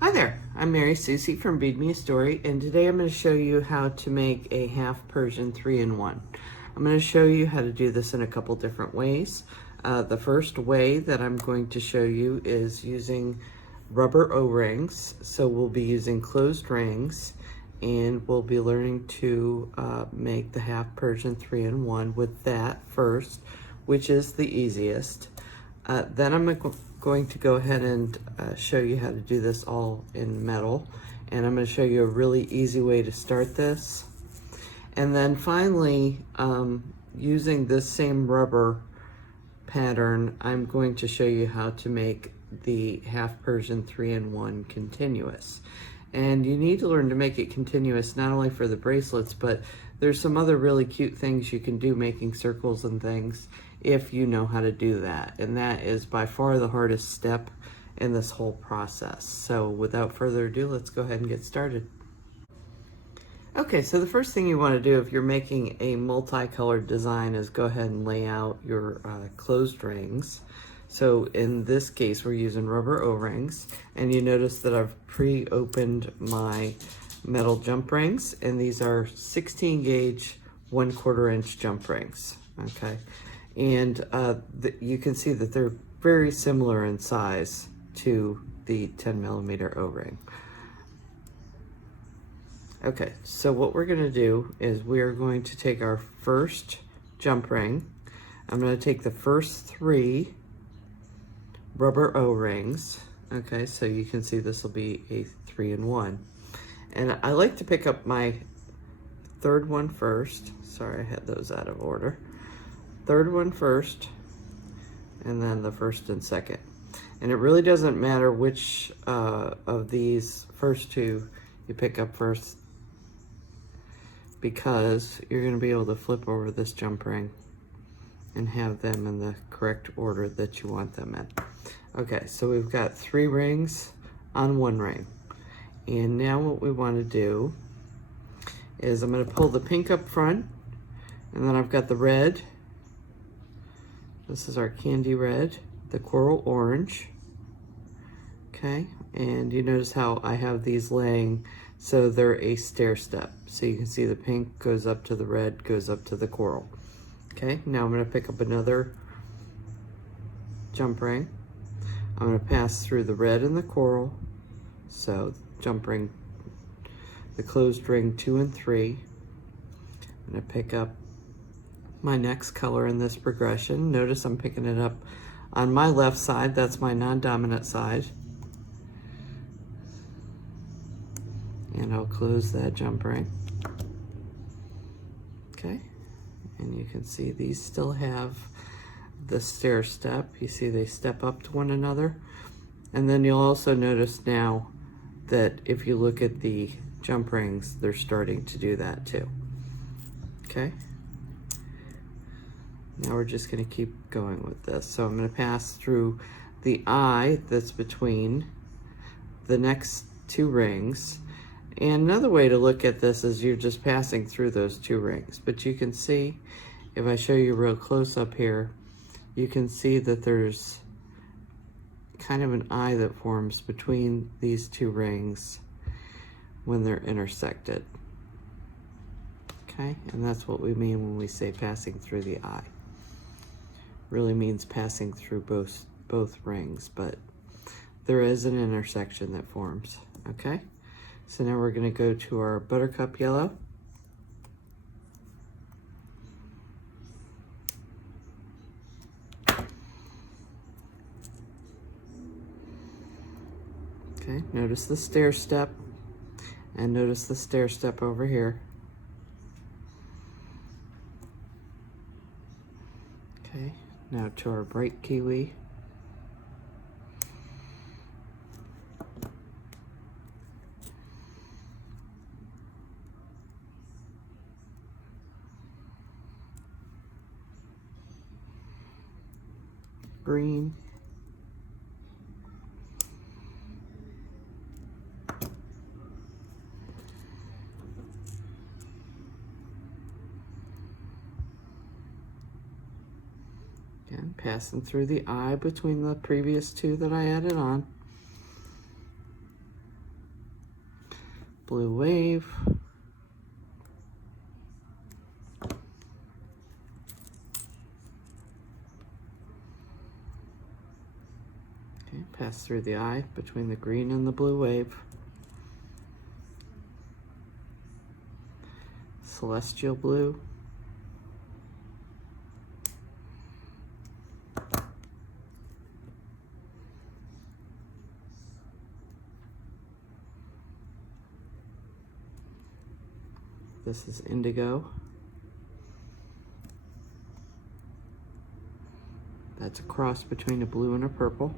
Hi there, I'm Mary Susie from Bead Me a Story, and today I'm going to show you how to make a half Persian 3-in-1. I'm going to show you how to do this in a couple different ways. The first way that I'm going to show you is using rubber O-rings. So we'll be using closed rings, and we'll be learning to make the half Persian 3-in-1 with that first, which is the easiest. Then I'm going to go ahead and show you how to do this all in metal, and I'm going to show you a really easy way to start this. And then finally, using this same rubber pattern, I'm going to show you how to make the half Persian 3-in-1 continuous. And you need to learn to make it continuous not only for the bracelets, but there's some other really cute things you can do making circles and things if you know how to do that. And that is by far the hardest step in this whole process. So without further ado, let's go ahead and get started. Okay, so the first thing you want to do if you're making a multicolored design is go ahead and lay out your closed rings. So in this case, we're using rubber O-rings, and you notice that I've pre-opened my metal jump rings, and these are 16 gauge 1/4 inch jump rings, okay? And you can see that they're very similar in size to the 10mm O-ring. Okay, so what we're gonna do is we are going to take our first jump ring. I'm gonna take the first 3 rubber O-rings. Okay, so you can see this will be a 3-in-1. And I like to pick up my third one first. Sorry, I had those out of order. Third one first, and then the first and second. And it really doesn't matter which of these first two you pick up first, because you're going to be able to flip over this jump ring and have them in the correct order that you want them in. Okay, so we've got 3 rings on 1 ring. And now what we want to do is I'm going to pull the pink up front, and then I've got the red. This is our candy red, the coral orange. Okay, and you notice how I have these laying so they're a stair step. So you can see the pink goes up to the red, goes up to the coral. Okay, now I'm going to pick up another jump ring. I'm going to pass through the red and the coral. So jump ring, the closed ring 2 and 3. I'm going to pick up my next color in this progression. Notice I'm picking it up on my left side. That's my non-dominant side. And I'll close that jump ring. Okay, and you can see these still have the stair step. You see they step up to one another. And then you'll also notice now that if you look at the jump rings, they're starting to do that too. Okay, now we're just going to keep going with this. So I'm going to pass through the eye that's between the next 2 rings. And another way to look at this is you're just passing through those 2 rings. But you can see, if I show you real close up here, you can see that there's kind of an eye that forms between these 2 rings when they're intersected. Okay, and that's what we mean when we say passing through the eye. Really means passing through both rings, but there is an intersection that forms. Okay, so now we're going to go to our buttercup yellow. Okay, notice the stair step, and notice the stair step over here. Okay, now to our bright kiwi. Green. Again, passing through the eye between the previous 2 that I added on. blue wave. Okay, pass through the eye between the green and the blue wave. Celestial blue. This is indigo. That's a cross between a blue and a purple.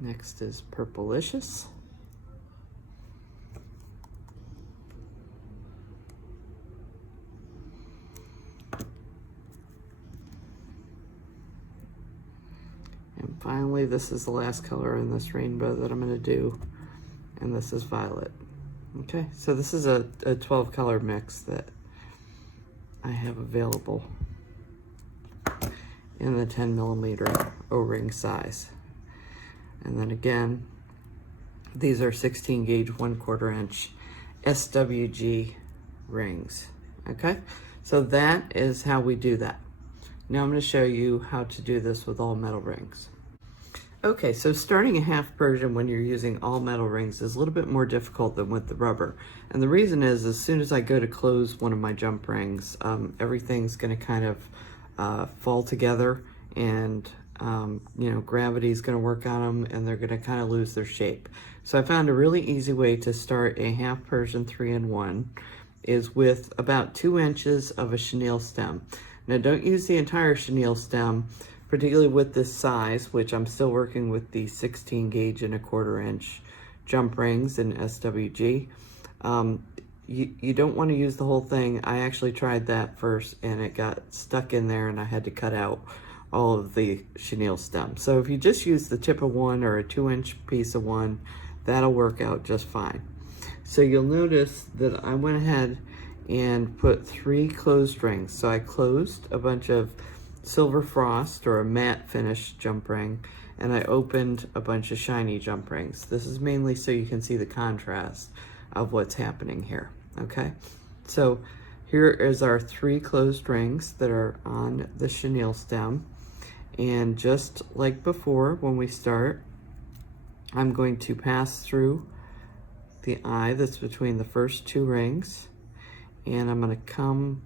Next is Purplicious. And finally, this is the last color in this rainbow that I'm going to do, and this is Violet. Okay, so this is a 12 color mix that I have available in the 10mm O-ring size. And then again, these are 16 gauge 1/4 inch SWG rings. Okay, so that is how we do that. Now I'm going to show you how to do this with all metal rings. Okay, so starting a half Persian when you're using all metal rings is a little bit more difficult than with the rubber. And the reason is, as soon as I go to close one of my jump rings, everything's going to kind of fall together, and you know, gravity's going to work on them and they're going to kind of lose their shape. So I found a really easy way to start a half Persian 3-in-1 is with about 2 inches of a chenille stem. Now don't use the entire chenille stem, particularly with this size, which I'm still working with the 16 gauge and 1/4 inch jump rings in SWG. You don't want to use the whole thing. I actually tried that first and it got stuck in there and I had to cut out all of the chenille stem. So if you just use the tip of one or a 2-inch piece of one, that'll work out just fine. So you'll notice that I went ahead and put 3 closed rings. So I closed a bunch of silver frost or a matte finish jump ring, and I opened a bunch of shiny jump rings. This is mainly so you can see the contrast of what's happening here. Okay, so here is our 3 closed rings that are on the chenille stem. And just like before, when we start, I'm going to pass through the eye that's between the first 2 rings, and I'm going to come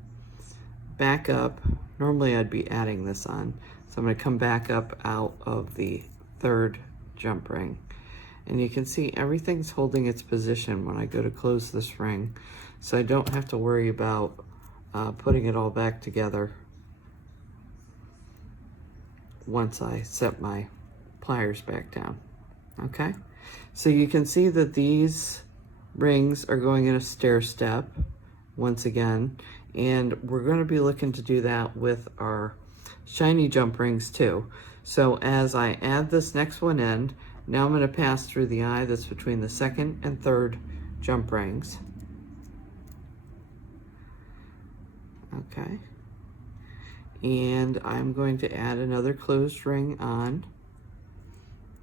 back up. Normally I'd be adding this on, so I'm going to come back up out of the 3rd jump ring. And you can see everything's holding its position when I go to close this ring, so I don't have to worry about putting it all back together once I set my pliers back down. Okay, so you can see that these rings are going in a stair step once again, and we're going to be looking to do that with our shiny jump rings too. So as I add this next one in, now I'm going to pass through the eye that's between the 2nd and 3rd jump rings. Okay, and I'm going to add another closed ring on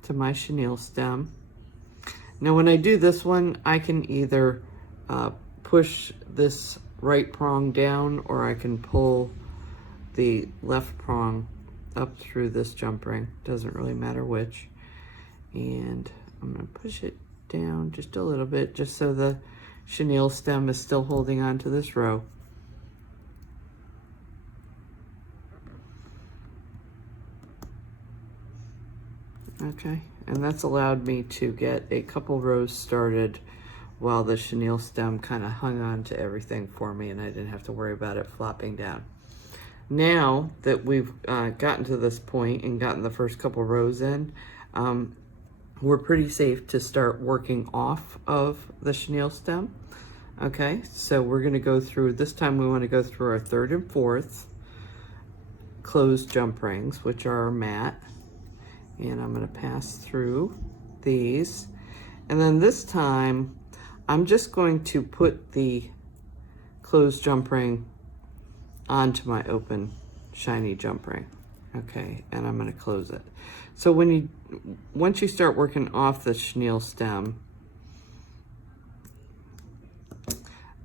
to my chenille stem. Now when I do this one, I can either push this right prong down, or I can pull the left prong up through this jump ring. Doesn't really matter which. And I'm going to push it down just a little bit, just so the chenille stem is still holding on to this row. Okay, and that's allowed me to get a couple rows started while the chenille stem kind of hung on to everything for me and I didn't have to worry about it flopping down. Now that we've gotten to this point and gotten the first couple rows in, we're pretty safe to start working off of the chenille stem. Okay, so we're going to go through, this time we want to go through our 3rd and 4th closed jump rings, which are our matte. And I'm going to pass through these. And then this time, I'm just going to put the closed jump ring onto my open shiny jump ring. Okay, and I'm going to close it. So once you start working off the chenille stem,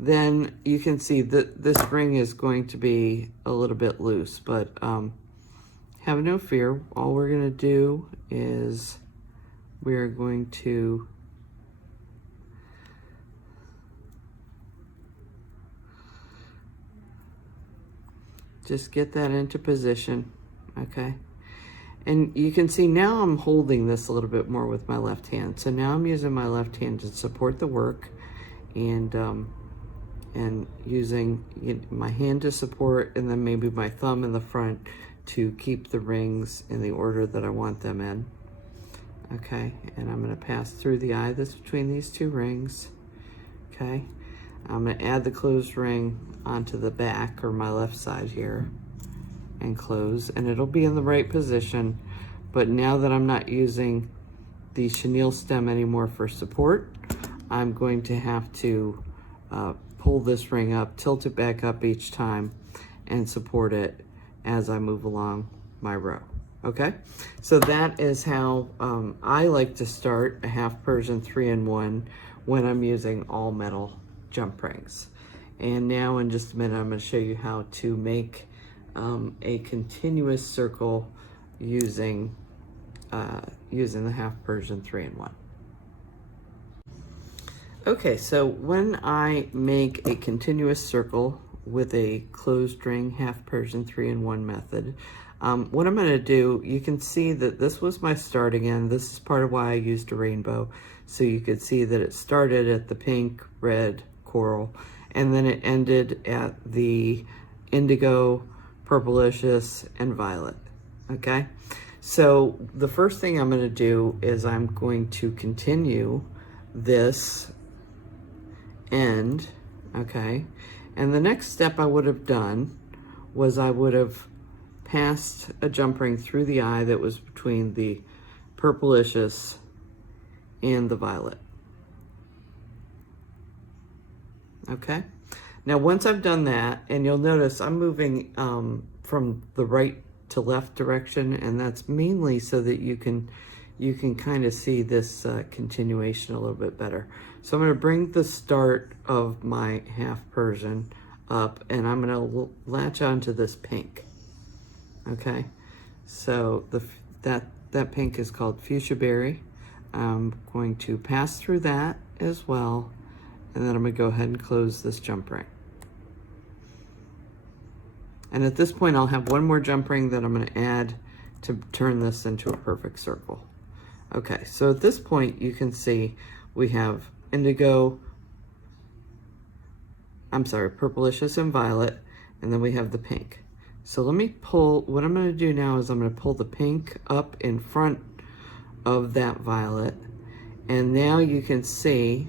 then you can see that this ring is going to be a little bit loose, but have no fear. All we're going to do is we're going to just get that into position, okay? And you can see now I'm holding this a little bit more with my left hand. So now I'm using my left hand to support the work, and using my hand to support, and then maybe my thumb in the front to keep the rings in the order that I want them in. Okay, and I'm going to pass through the eye that's between these two rings. Okay, I'm going to add the closed ring onto the back, or my left side here, and close, and it'll be in the right position. But now that I'm not using the chenille stem anymore for support, I'm going to have to pull this ring up, tilt it back up each time, and support it as I move along my row. Okay, so that is how I like to start a half Persian 3-in-1 when I'm using all metal jump rings. And now in just a minute, I'm going to show you how to make a continuous circle using the half Persian 3-in-1. Okay, so when I make a continuous circle with a closed ring half Persian 3-in-1 method, what I'm going to do, you can see that this was my starting end. This is part of why I used a rainbow. So you could see that it started at the pink, red, coral, and then it ended at the indigo, purplicious, and violet. Okay, so the first thing I'm going to do is I'm going to continue this end, okay, and the next step I would have done was I would have passed a jump ring through the eye that was between the purplicious and the violet. Okay, now once I've done that, and you'll notice I'm moving from the right to left direction, and that's mainly so that you can kind of see this continuation a little bit better. So I'm going to bring the start of my half Persian up, and I'm going to latch onto this pink. Okay, so that pink is called fuchsia berry. I'm going to pass through that as well, and then I'm going to go ahead and close this jump ring. And at this point, I'll have one more jump ring that I'm going to add to turn this into a perfect circle. Okay, so at this point, you can see we have indigo, purplicious and violet, and then we have the pink. So let me pull, what I'm going to do now is I'm going to pull the pink up in front of that violet, and now you can see,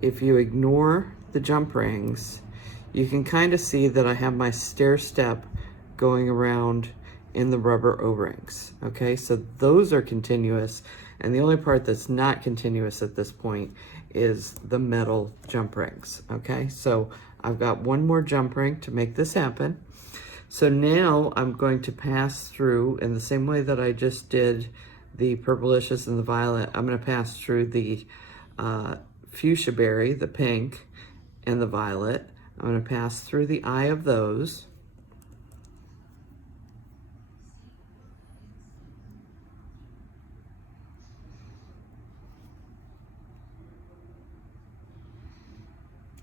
if you ignore the jump rings, you can kind of see that I have my stair step going around in the rubber O-rings. Okay, so those are continuous, and the only part that's not continuous at this point is the metal jump rings. Okay, so I've got one more jump ring to make this happen. So now I'm going to pass through, in the same way that I just did the purplicious and the violet, I'm going to pass through the fuchsia berry, the pink, and the violet. I'm going to pass through the eye of those.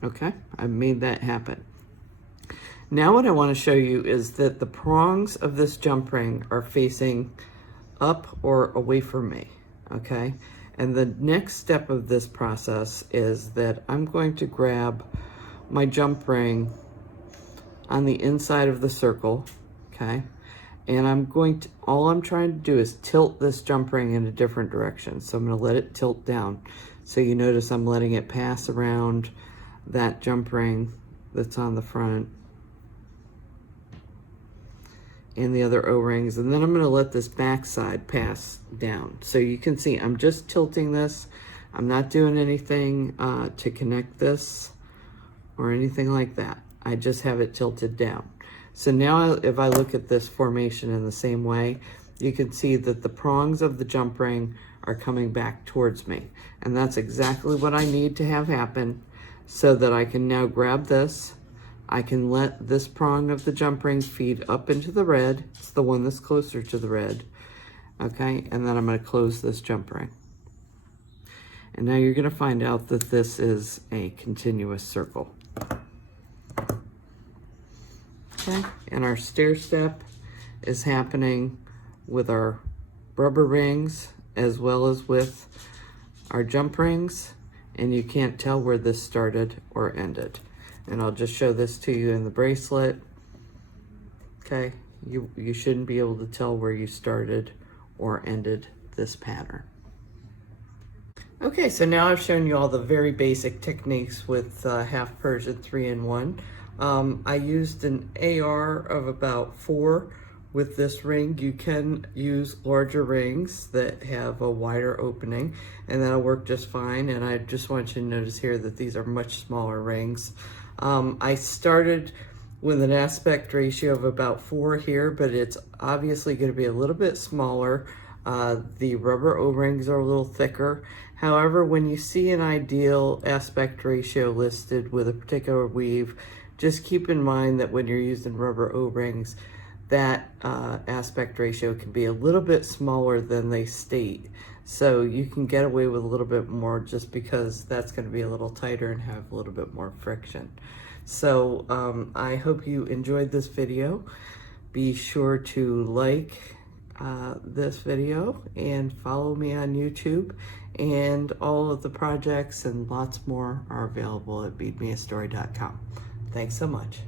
Okay, I made that happen. Now what I want to show you is that the prongs of this jump ring are facing up or away from me, okay? And the next step of this process is that I'm going to grab my jump ring on the inside of the circle, okay? And all I'm trying to do is tilt this jump ring in a different direction. So I'm going to let it tilt down. So you notice I'm letting it pass around that jump ring that's on the front and the other O-rings, and then I'm going to let this back side pass down. So you can see I'm just tilting this. I'm not doing anything to connect this or anything like that. I just have it tilted down. So now if I look at this formation in the same way, you can see that the prongs of the jump ring are coming back towards me. And that's exactly what I need to have happen so that I can now grab this. I can let this prong of the jump ring feed up into the red. It's the one that's closer to the red. Okay, and then I'm going to close this jump ring. And now you're going to find out that this is a continuous circle. Okay, and our stair step is happening with our rubber rings as well as with our jump rings, and you can't tell where this started or ended. And I'll just show this to you in the bracelet. Okay, you shouldn't be able to tell where you started or ended this pattern. Okay, so now I've shown you all the very basic techniques with Half Persian 3-in-1. I used an AR of about 4 with this ring. You can use larger rings that have a wider opening, and that'll work just fine. And I just want you to notice here that these are much smaller rings. I started with an aspect ratio of about 4 here, but it's obviously going to be a little bit smaller. The rubber O-rings are a little thicker. However, when you see an ideal aspect ratio listed with a particular weave, just keep in mind that when you're using rubber O-rings, that aspect ratio can be a little bit smaller than they state. So you can get away with a little bit more just because that's going to be a little tighter and have a little bit more friction. So I hope you enjoyed this video. Be sure to like this video and follow me on YouTube, and all of the projects and lots more are available at beadmeastory.com. Thanks so much.